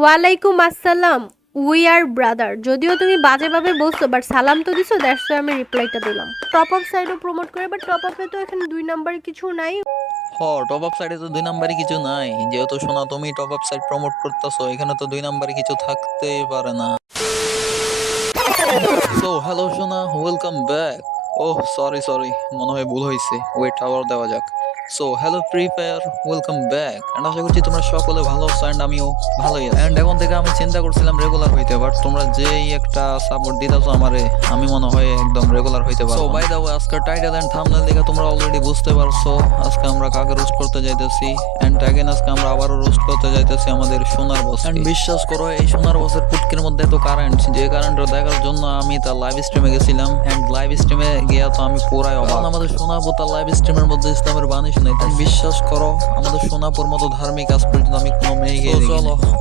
ওয়ালাইকুম আসসালাম। We are brother. যদিও তুমি বাজেভাবে বলছো বাট সালাম তো দিছো, দ্যাটস আমি রিপ্লাইটা দিলাম। টপ আপ সাইডও প্রমোট করে বাট টপ আপে তো এখানে 2 নাম্বারে কিছু নাই। টপ আপ সাইডে তো 2 নাম্বারই কিছু নাই। যেহেতু শোনা তুমি টপ আপ সাইড প্রমোট করতেছো, এখানে তো 2 নাম্বারে কিছু থাকতেই পারে না। সো হ্যালো সোনা, welcome back. Oh sorry sorry, মনে হয় ভুল হয়েছে, ওয়েট আবার দেওয়া যাক। So hello Free Fire, welcome back. And আশা করছি তোমরা সকলে ভালো আছো অ্যান্ড আমিও ভালোই আছি। অ্যান্ড এখন থেকে আমি চিন্তা করছিলাম রেগুলার হইতে, বাট তোমরা যেই একটা সাপোর্ট দিতেছো আমারে, আমি মনে হয় একদম রেগুলার হইতে পারবো। সো বাই দ্য ওয়ে, আজকে টাইটেল এন্ড থাম্বনেল দেখে তোমরা অলরেডি বুঝতে পারছো আজকে আমরা কাকে রোস্ট করতে যাইতেছি। এন্ড অ্যাগেন আজকে আমরা আবারও রোস্ট করতে যাইতেছি আমাদের সোনার বস। এন্ড বিশ্বাস করো, এই সোনার বসের পুটকির মধ্যে এত কারেন্ট, যে কারেন্টটা দেখার জন্য আমি তার লাইভ স্ট্রিমে গেছিলাম। এন্ড লাইভ স্ট্রিমে গিয়া তো আমি পুরাই অবাক। আমাদের সোনাপুর তার লাইভ স্ট্রিমের মধ্যে ইসলামের বাণী শুনাইতে। বিশ্বাস করো, আমাদের সোনাপুর মতো ধার্মিক আজ পর্যন্ত আমি কোনো মেয়ে গিয়ে চলো